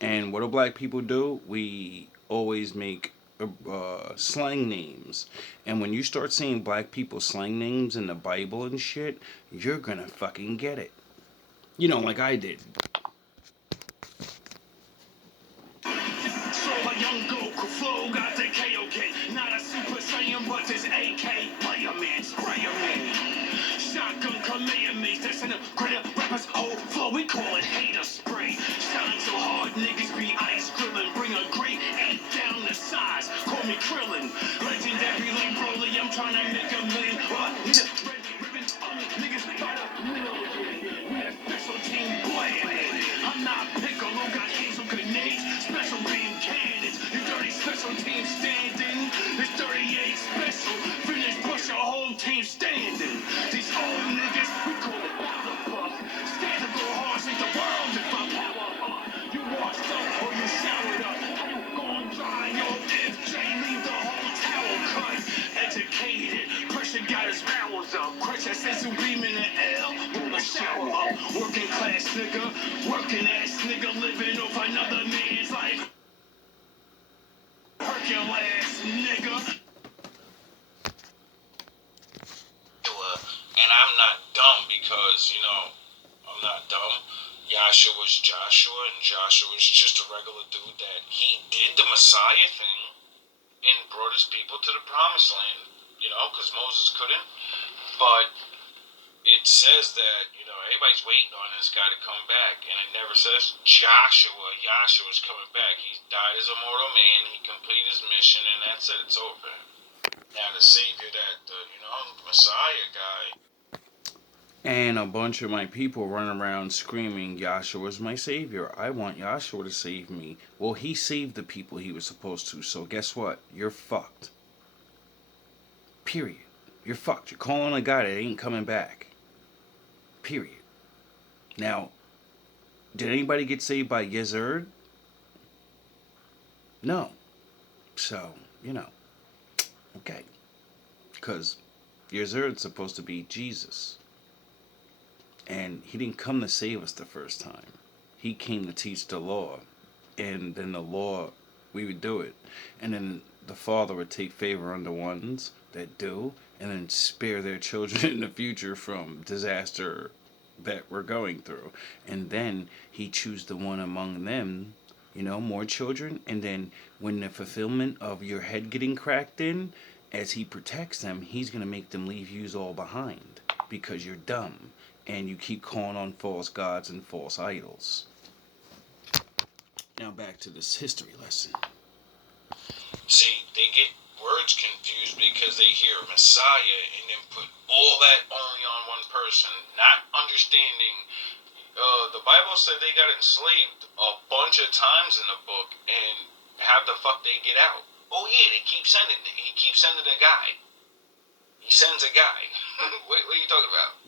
And what do black people do? We always make slang names. And when you start seeing black people slang names in the Bible and shit, you're gonna fucking get it. You know, like I did. So a young Goku flow got the KOK. Not a Super Saiyan, but this AK. Player man, sprayer man. Shotgun Kamehameha, that's in a greater rappers whole flow. We call it hater spray. Shine so hard, niggas be ice grilling. Bring a great eight down the size. Call me Krillin. Legendary like Broly, I'm trying to make a million. What? Need a red ribbon on me, niggas by the million. We a special team blade. I'm not Piccolo, got hands on grenades. Special beam cannons. You dirty special team standing. It's 38 special. Finish, push your whole team standing. These old niggas, we call it power puff. Scared to go hard, shake the world if I power up. You washed up or you showered up. How you gon' dry your FJ? Leave the whole towel cut. Educated, pressure got his bowels up. Crush that sense of beam in the L. Roll the shower up. Working class nigga, working ass nigga, living off another man's life. Hercules nigga. And I'm not dumb because, you know, I'm not dumb. Yahshua was Joshua, and Joshua was just a regular dude that he did the Messiah thing and brought his people to the promised land, you know, because Moses couldn't. But it says that, you know, everybody's waiting on this guy to come back, and it never says Yahshua's coming back. He died as a mortal man, he completed his mission, and that's it, it's over. Now the Savior that, the Messiah guy. And a bunch of my people run around screaming, Yahshua's my savior. I want Yahshua to save me. Well, he saved the people he was supposed to, so guess what? You're fucked. Period. You're fucked. You're calling a guy that ain't coming back. Period. Now, did anybody get saved by Yezerd? No. So, you know. Okay. Because Yezerd's supposed to be Jesus. And he didn't come to save us the first time. He came to teach the law. And then the law, we would do it. And then the Father would take favor on the ones that do, and then spare their children in the future from disaster that we're going through. And then he choose the one among them, you know, more children. And then when the fulfillment of your head getting cracked in, as he protects them, he's going to make them leave yous all behind. Because you're dumb. And you keep calling on false gods and false idols. Now back to this history lesson. See, they get words confused because they hear Messiah and then put all that only on one person, not understanding. The Bible said they got enslaved a bunch of times in the book, and how the fuck they get out? Oh yeah, he keeps sending a guy. He sends a guy. What are you talking about?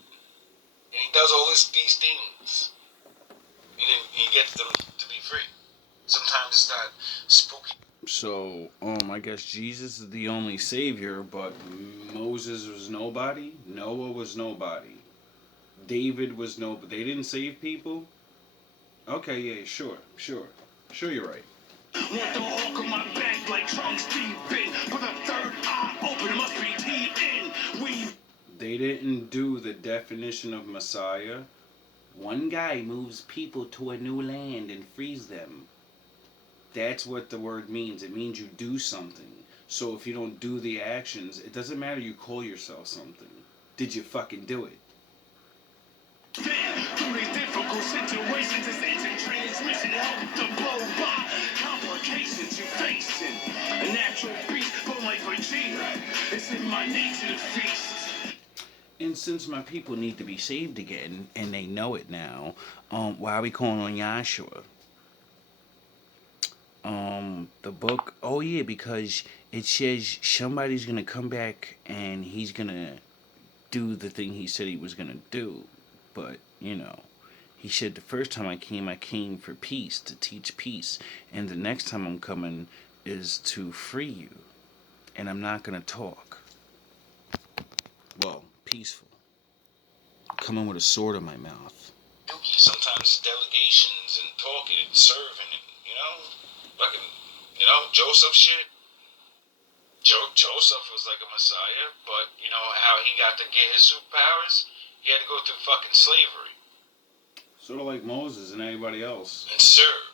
And he does all these things, and then he gets them to be free. Sometimes it's not spooky. So, I guess Jesus is the only savior, but Moses was nobody, Noah was nobody, David was nobody. They didn't save people? Okay, yeah, sure, you're right. Want the hawk on my back like trunks deep in. Put the third eye open, must be TN. We. They didn't do the definition of Messiah. One guy moves people to a new land and frees them. That's what the word means. It means you do something. So if you don't do the actions, it doesn't matter you call yourself something. Did you fucking do it? Through these difficult situations, this engine transmission help to blow by complications you're facing. A natural beast, but like Vegeta, it's in my nature to feast. And since my people need to be saved again, and they know it now, why are we calling on Yahshua? The book, oh yeah, because it says somebody's gonna come back and he's gonna do the thing he said he was gonna do. But, you know, he said the first time I came for peace, to teach peace. And the next time I'm coming is to free you. And I'm not gonna talk. Well, peaceful. Coming with a sword in my mouth. Sometimes delegations and talking and serving and, fucking, Joseph shit. Joseph was like a messiah, but how he got to get his superpowers? He had to go through fucking slavery. Sort of like Moses and anybody else. And serve.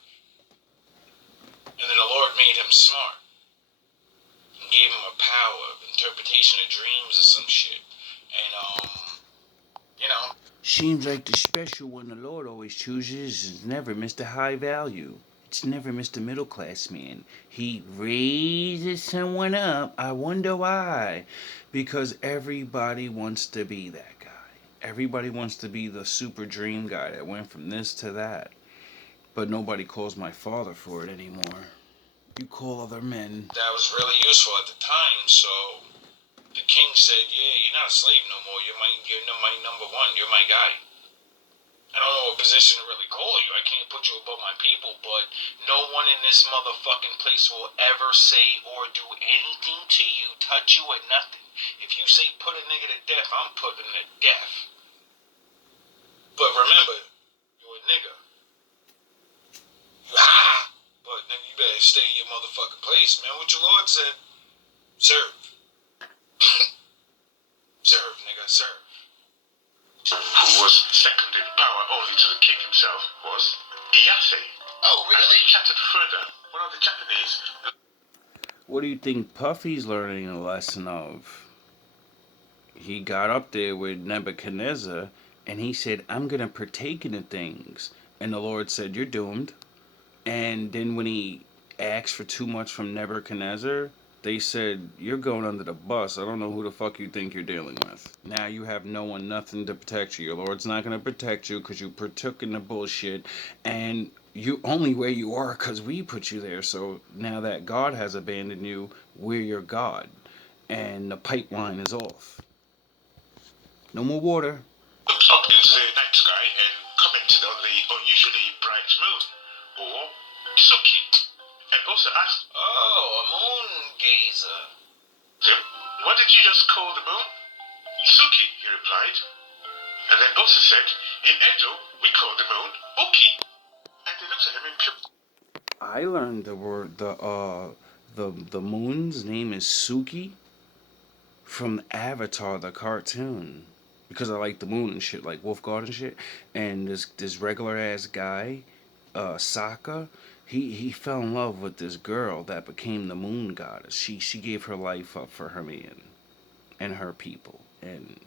And then the Lord made him smart. And gave him a power of interpretation of dreams or some shit. And, Seems like the special one the Lord always chooses is never Mr. High Value. It's never Mr. Middle Class Man. He raises someone up. I wonder why. Because everybody wants to be that guy. Everybody wants to be the super dream guy that went from this to that. But nobody calls my father for it anymore. You call other men. That was really useful at the time, so the king said, yeah, you're not a slave no more. You're my number one. You're my guy. I don't know what position to really call you. I can't put you above my people, but no one in this motherfucking place will ever say or do anything to you, touch you or nothing. If you say put a nigga to death, I'm putting him to death. But remember, you're a nigga. But then you better stay in your motherfucking place, man. What your Lord said, serve. Serve, nigga, serve. Who was second in power only to the king himself was Iyase. Oh, really? As they chatted further, one of the Japanese... What do you think Puffy's learning a lesson of? He got up there with Nebuchadnezzar and he said, I'm going to partake in the things. And the Lord said, you're doomed. And then when he asked for too much from Nebuchadnezzar, they said, you're going under the bus. I don't know who the fuck you think you're dealing with. Now you have no one, nothing to protect you. Your Lord's not going to protect you because you partook in the bullshit. And you only where you are because we put you there. So now that God has abandoned you, we're your God. And the pipeline is off. No more water. Looked up into the night sky and commented on the unusually bright moon, or Suki, and also asked, Oh, a moon gazer. what did you just call the moon? Suki, he replied, and then also said, in Edo, we call the moon Uki. And he looks at him in pure... I learned the word, the moon's name is Suki from Avatar, the cartoon. Because I like the moon and shit, like Wolfguard and shit. And this regular ass guy, Sokka, he fell in love with this girl that became the moon goddess. She gave her life up for her man and her people. And,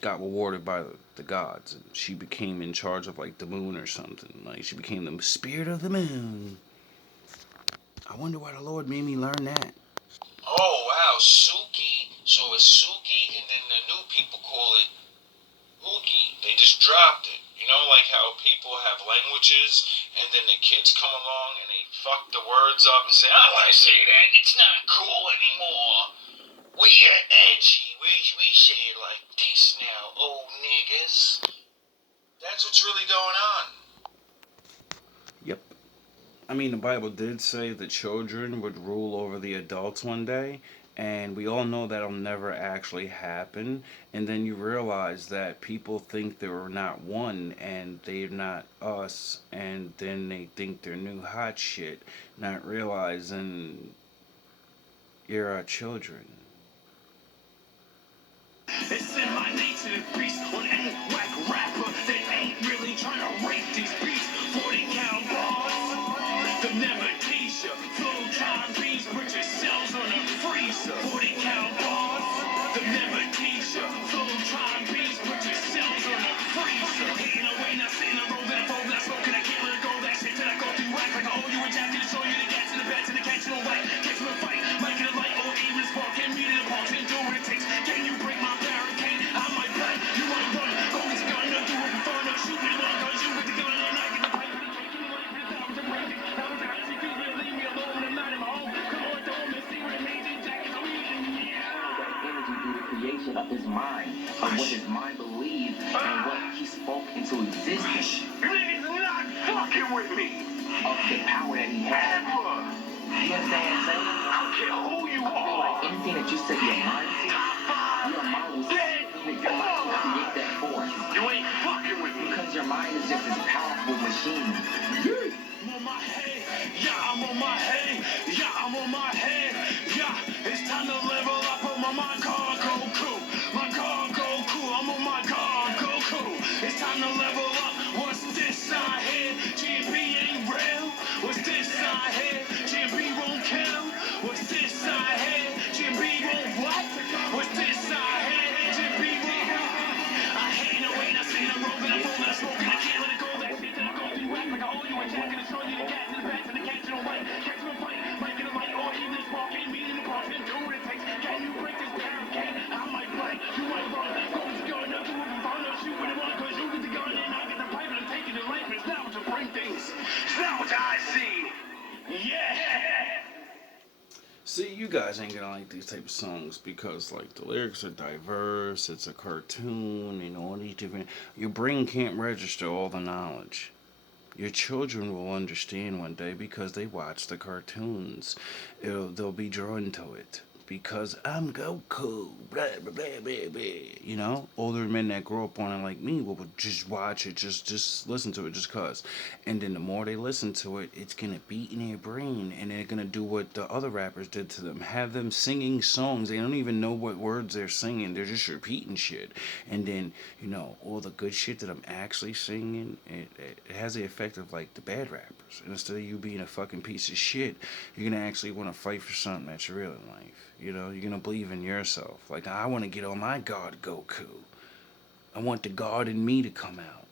got rewarded by the gods. And she became in charge of like the moon or something. Like she became the spirit of the moon. I wonder why the Lord made me learn that. Oh, wow, Suki. So it's Suki, and then the new people call it Uki. They just dropped it. You know, like how people have languages, and then the kids come along and they fuck the words up and say, I don't want to say that. It's not cool anymore. We are edgy. We say it like this now, old niggas. That's what's really going on. Yep. I mean, the Bible did say the children would rule over the adults one day, and we all know that'll never actually happen. And then you realize that people think they're not one, and they're not us, and then they think they're new hot shit, not realizing you're our children. It's in my nature to preach on any whack rapper that ain't really trying to rape these beats. 40 cal bars, the never teach ya. Flow time beats, put your cells on a freezer. 40 cal bars, the never teach ya. Flow time beats, put your cells on a freezer. Hating away, not sitting a roll that fold, not smoking, I can't let go. That shit till I go through whack like I owe you a jacket to show you the gas to the back to the catch you a whack. Catch you a fight, might get a light or even spark. Get me to the box and do what it takes. Can you break my barricade? I might play. You wanna run? Go get your gun. No, do it for fun. No, shoot me one gun. You with the gun and I get the pipe. Leave me alone tonight in my home. Come on, dome and see what amazing jackets are eating. That energy through the creation of his mind, of what his mind believed, and what he spoke into existence. Niggas not fucking with me. Of the power that he had. Ever. You understand what I'm saying? I don't care who you I feel are. like anything that you set your mind to, Your mind will create that force. You ain't fucking with me. Because your mind is just this powerful machine. I'm on my head, yeah, I'm on my head, yeah, I'm on my head, yeah. It's time to level up on my cargo crew. My cargo crew, I'm on my cargo crew. It's time to level up. What's this side here? GMB ain't real. What's this side here? GMB won't kill. What's this side here? GMB won't what? What's this side here? GMB won't. I hate the way I see the road that I roll, that I smoke, and I can't let it go. That shit that I go through, rap like I owe you a jack, and it's showing you the gas in the back, and the catch you don't like. Catch you a fight, might get a light, or even a spark, ain't meeting the park, and do what it takes. Can you break this barricade? I might play, you might run. Go with your gun, up to it, and find out, shoot with it on, cause you get the gun, and I get the pipe, and I'm taking the life, and it's now to bring things. It's now what I see. Yeah. See, you guys ain't gonna like these type of songs because, like, the lyrics are diverse. It's a cartoon, and all these different. Your brain can't register all the knowledge. Your children will understand one day because they watch the cartoons. They'll be drawn to it because I'm Goku. Blah blah blah blah blah. You know, older men that grow up on it like me will just watch it, just listen to it, just cause. And then the more they listen to it, it's gonna beat in their brain, and they're gonna do what the other rappers did to them. Have them singing songs. They don't even know what words they're singing. They're just repeating shit. And then, you know, all the good shit that I'm actually singing, it has the effect of like the bad rappers. And instead of you being a fucking piece of shit, you're gonna actually want to fight for something that's real in life. You know, you're gonna believe in yourself. Like, I want to get on my God Goku. I want the God in me to come out,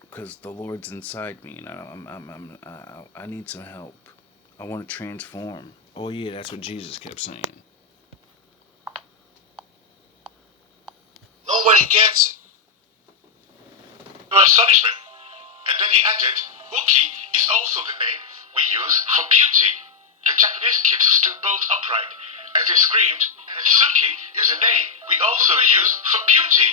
because the Lord's inside me, and I need some help. I want to transform. Oh yeah, that's what Jesus kept saying. Nobody gets it. To astonishment. And then he added, Uki is also the name we use for beauty. The Japanese kids stood bolt upright as they screamed, and Suki is a name we also use for beauty.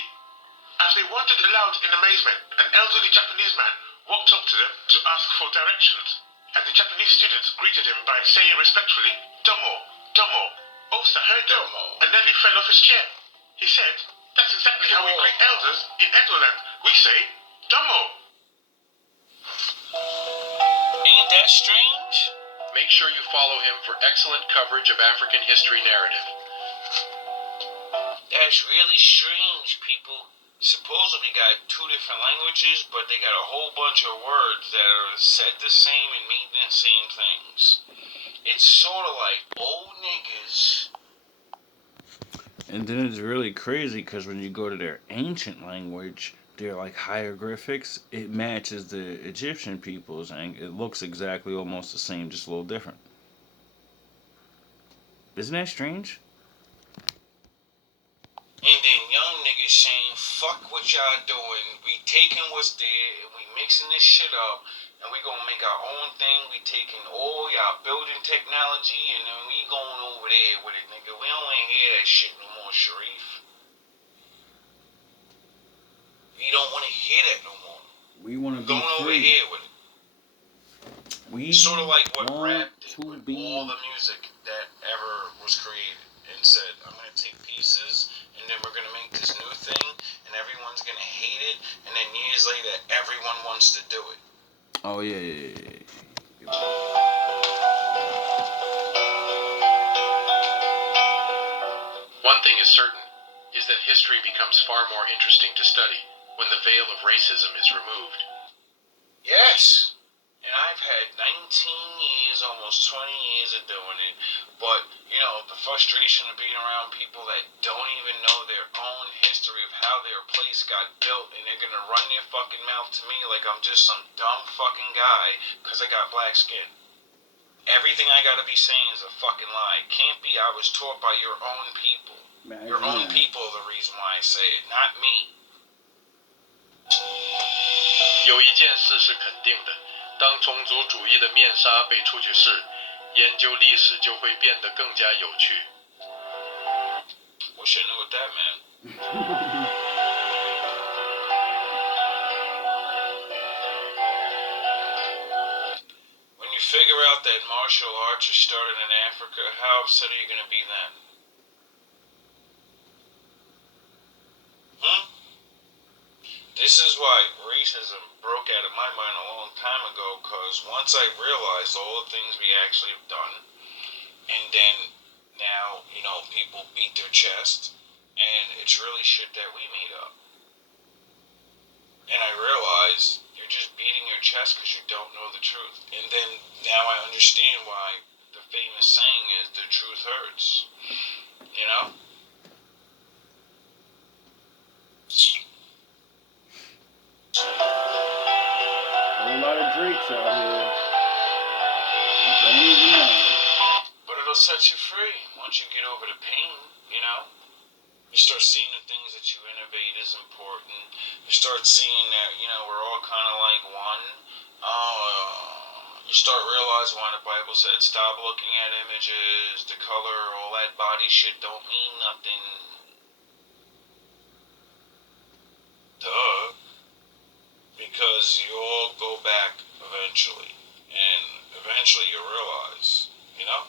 As they wondered aloud in amazement, an elderly Japanese man walked up to them to ask for directions, and the Japanese students greeted him by saying respectfully, Domo, Domo. Osa heard them and nearly fell off his chair. He said, that's exactly how we greet elders in Edoland. We say, Domo. Ain't that strange? Make sure you follow him for excellent coverage of African history narrative. That's really strange, people. Supposedly got two different languages, but they got a whole bunch of words that are said the same and mean the same things. It's sort of like old niggas. And then it's really crazy because when you go to their ancient language, their like hieroglyphics, it matches the Egyptian people's, and it looks exactly almost the same, just a little different. Isn't that strange? And then young niggas saying, fuck what y'all doing. We taking what's there and we mixing this shit up and we gonna make our own thing. We taking all y'all building technology and then we going over there with it, nigga. We don't wanna hear that shit no more, Sharif. We don't wanna hear that no more. We want to be Going over free. here with it. We Sort of like what want rap did to with be. all the music that ever was created and said, I'm gonna take pieces and then we're gonna make this new thing and everyone's gonna hate it and then years later everyone wants to do it. Oh yeah. One thing is certain, is that history becomes far more interesting to study when the veil of racism is removed. Yes. And I've had 19 years, almost 20 years of doing it. But, you know, the frustration of being around people that don't even know their own history of how their place got built, and they're gonna run their fucking mouth to me like I'm just some dumb fucking guy because I got black skin. Everything I gotta be saying is a fucking lie. It can't be I was taught by your own people. Your own people are the reason why I say it, not me. 有一件事是肯定的，当种族主义的面纱被出去时，研究历史就会变得更加有趣。 Wish I knew what that meant. When you figure out that martial arts are started in Africa, how upset are you going to be then? this is why racism broke out of my mind a long time ago, because once I realized all the things we actually have done, and then now, you know, people beat their chest, and it's really shit that we made up. And I realized you're just beating your chest because you don't know the truth. And then now I understand why the famous saying is, the truth hurts. You know? A lot of Drakes out here. Don't even know. But it'll set you free once you get over the pain, you know? You start seeing the things that you innovate is important. You start seeing that, you know, we're all kind of like one. You start realizing why the Bible said stop looking at images, the color, all that body shit don't mean nothing. Duh. Because you all go back eventually. And eventually you realize, you know?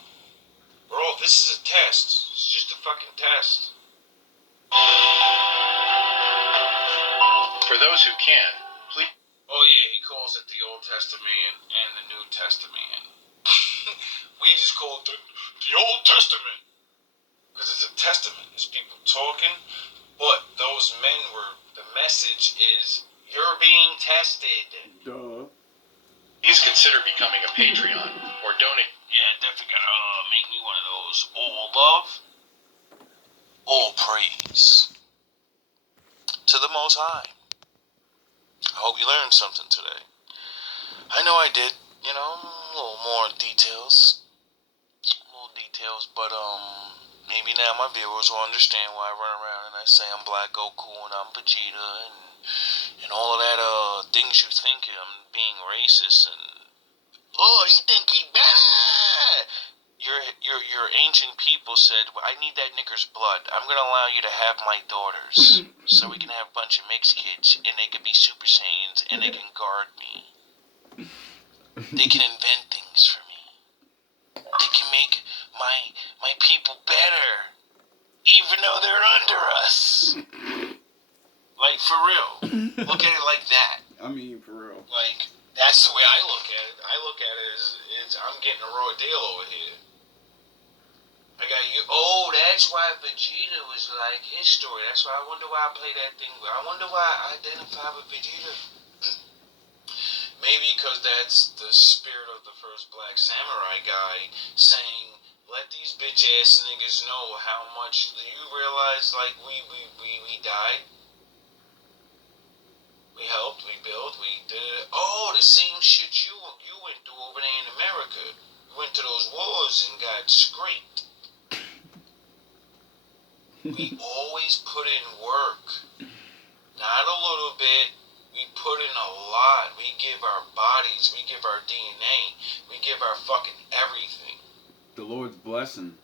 This is a test. It's just a fucking test. For those who can, please. Oh yeah, he calls it the Old Testament and the New Testament. We just call it the Old Testament. Because it's a testament. It's people talking. But those men the message is, you're being tested. Duh. Please consider becoming a Patreon or donate. Yeah, definitely gotta make me one of those. All love, all praise to the Most High. I hope you learned something today. I know I did, you know, a little more details, but maybe now my viewers will understand why I run around and I say I'm Black Goku and I'm Vegeta and all of that things you think I'm being racist and you think he bad. Your ancient people said, I need that nigger's blood. I'm gonna allow you to have my daughters so we can have a bunch of mixed kids and they can be Super Saiyans and they can guard me. They can invent things for me. They can make my people better, even though they're under us. Like, for real. Look at it like that. I mean, for real. Like, that's the way I look at it. I look at it as I'm getting a raw deal over here. I got you. Oh, that's why Vegeta was like his story. That's why I wonder why I play that thing. I wonder why I identify with Vegeta. Maybe because that's the spirit of the first Black Samurai guy saying, let these bitch ass niggas know how much you realize, like, we died. We helped, we built, we did it. Oh, the same shit you went through over there in America. You went to those wars and got scraped. We always put in work. Not a little bit. We put in a lot. We give our bodies, we give our DNA, we give our fucking everything. The Lord's blessing.